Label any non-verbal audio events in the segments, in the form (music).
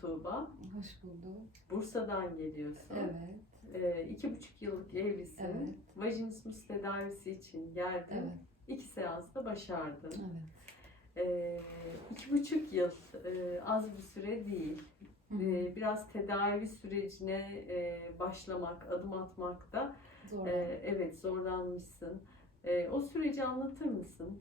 Tuğba. Hoş bulduk. Bursa'dan geliyorsun. Evet. Ee, iki buçuk yıllık evlisin. Evet. Vajinismus tedavisi için geldin. Evet. İki seansta başardın. Evet. Ee, iki buçuk yıl e, az bir süre değil. Ee, biraz tedavi sürecine e, başlamak, adım atmak da Zor. e, evet zorlanmışsın. E, o süreci anlatır mısın?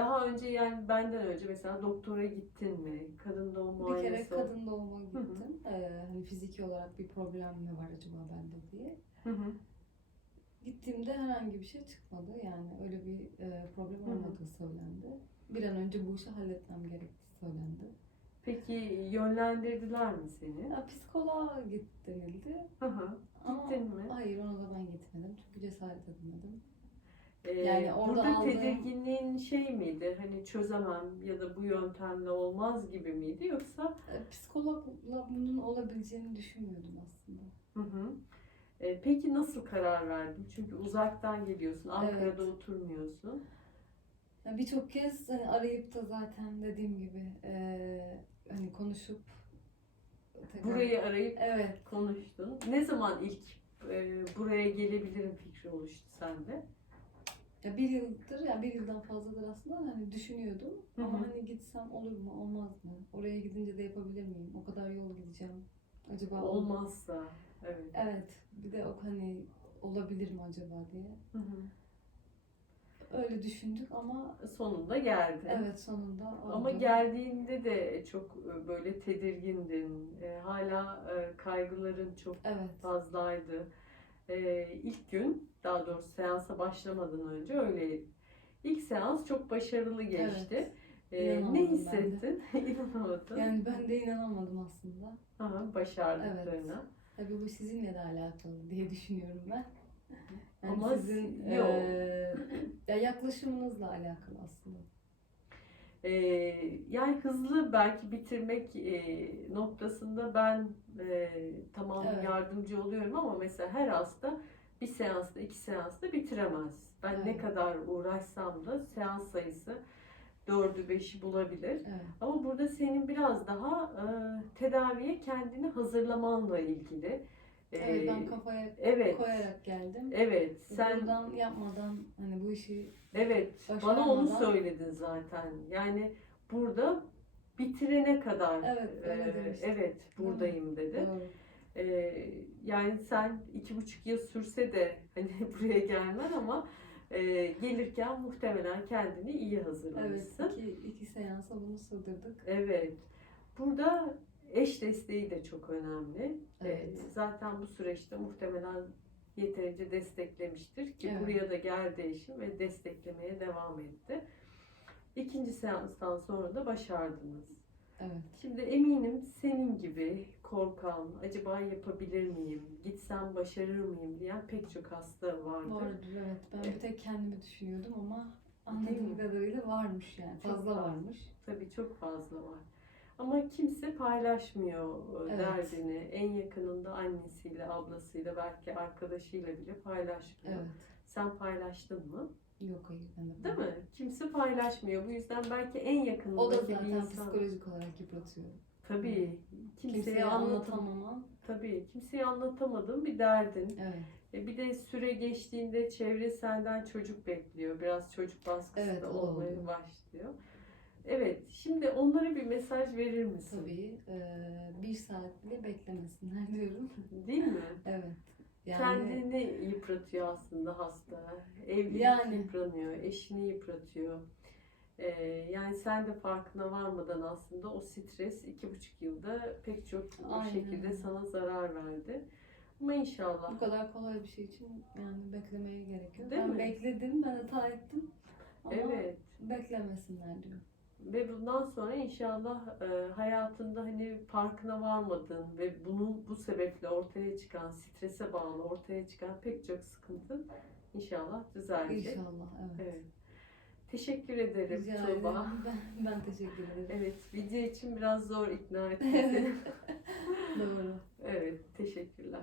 Daha önce yani benden önce mesela doktora gittin mi? Kadın doğum bir kere muayenesi kadın doğuma gittim. Ee, hani fiziki olarak bir problem mi var acaba bende diye. Hı hı. Gittiğimde herhangi bir şey çıkmadı. Yani öyle bir e, problem olmadığı söylendi. Bir an önce bu işi halletmem gerektiği söylendi. Peki yönlendirdiler mi seni? Ya, psikoloğa git denildi. Hı hı. Ama Gittin mi? hayır ona da ben gitmedim. Çünkü cesaret edemedim. Ee, Yani orada burada aldığım- tedirginliğin şey miydi? Hani çözemem ya da bu yöntemle olmaz gibi miydi yoksa? E, Psikologla bunun olabileceğini düşünmüyordum aslında. Hı hı. Ee, peki nasıl karar verdin? Çünkü uzaktan geliyorsun, Ankara'da oturmuyorsun. Ya Birçok kez hani arayıp da zaten dediğim gibi e, hani konuşup tekrar- Burayı arayıp evet konuştun. Ne zaman ilk e, buraya gelebilirim fikri oluştu sende? Ya bir yıldır yani bir yıldan fazladır aslında hani düşünüyordum Hı ama hı. hani gitsem olur mu olmaz mı oraya gidince de yapabilir miyim o kadar yol gideceğim acaba olur? Olmazsa. Evet. evet bir de o hani olabilir mi acaba diye Hı hı. öyle düşündük ama Sonunda geldi. evet sonunda oldu. Ama geldiğinde de çok e, böyle tedirgindin. E, hala e, kaygıların çok evet fazlaydı. E, ilk gün, daha doğrusu seansa başlamadan önce öyle. İlk seans çok başarılı geçti. E, İnanamadım ne hissettin? (laughs) İnanamadın. yani ben de inanamadım aslında Aha, başardıklarına. Tabii bu sizinle de alakalı diye düşünüyorum ben. Yani Ama sizin yok. eee, ya yaklaşımınızla alakalı aslında. E, yani hızlı belki bitirmek e, noktasında ben e, tamam Evet. yardımcı oluyorum ama mesela her hasta bir seansta, iki seansta bitiremez. Ben ne Evet. kadar uğraşsam da seans sayısı dördü beşi bulabilir. Evet. Ama burada senin biraz daha e, tedaviye kendini hazırlamanla ilgili. Evet ben kafaya evet, koyarak geldim. evet. Sen Buradan yapmadan hani bu işi Evet, bana onu söyledin zaten. Yani burada bitirene kadar Evet, e, evet buradayım dedi. doğru. E, yani sen iki buçuk yıl sürse de hani (laughs) buraya gelmen ama e, gelirken muhtemelen kendini iyi Evet hazırlamışsın. iki, iki seansa bunu sığdırdık. Evet. Burada eş desteği de çok önemli. Evet. E, zaten bu süreçte muhtemelen yeterince desteklemiştir ki Evet. buraya da geldi eşim ve desteklemeye devam etti. İkinci seanstan sonra da başardınız. Evet. Şimdi eminim senin gibi korkan, acaba yapabilir miyim, gitsem başarır mıyım diyen pek çok hasta vardır. Vardır evet. Ben Evet. bir tek kendimi düşünüyordum ama anladığım kadarıyla varmış yani. Fazla fazla. varmış. Tabii çok fazla var. Ama kimse paylaşmıyor Evet. derdini. En yakınında annesiyle, ablasıyla, belki arkadaşıyla bile paylaşmıyor. Evet. Sen paylaştın mı? Yok hayır ben de Değil mi? Kimse paylaşmıyor. Bu yüzden belki en O da yakınındaki bir zaten insan. psikolojik olarak yıpratıyor. Tabii. Kimseye, Kimseye anlatam anlatamama. Tabii. Kimseye anlatamadığın bir derdin. Evet. E bir de süre geçtiğinde çevre senden çocuk bekliyor. Biraz çocuk baskısı Evet, da olmaya oluyor. başlıyor. Evet. Şimdi onlara bir mesaj verir misin? Tabii e, bir saat bile beklemesinler (laughs) diyorum. Değil mi? evet. Yani Kendini yıpratıyor aslında hasta. Evlilik Yani. yıpranıyor, eşini yıpratıyor. Ee, yani sen de farkına varmadan aslında o stres iki buçuk yılda pek çok Aynen şekilde sana zarar verdi. Ama inşallah bu kadar kolay bir şey için yani beklemeye gerek yok. Değil ben mi? bekledim, ben hata ettim. Ama evet beklemesinler diyor. Ve bundan sonra inşallah e, hayatında hani farkına varmadığın ve bunu bu sebeple ortaya çıkan strese bağlı ortaya çıkan pek çok sıkıntı inşallah düzelecek. İnşallah evet. Evet. Teşekkür ederim Rica Tuğba. Ben, ben teşekkür ederim. Evet, video için biraz zor ikna (laughs) ettim. Doğru. evet, teşekkürler.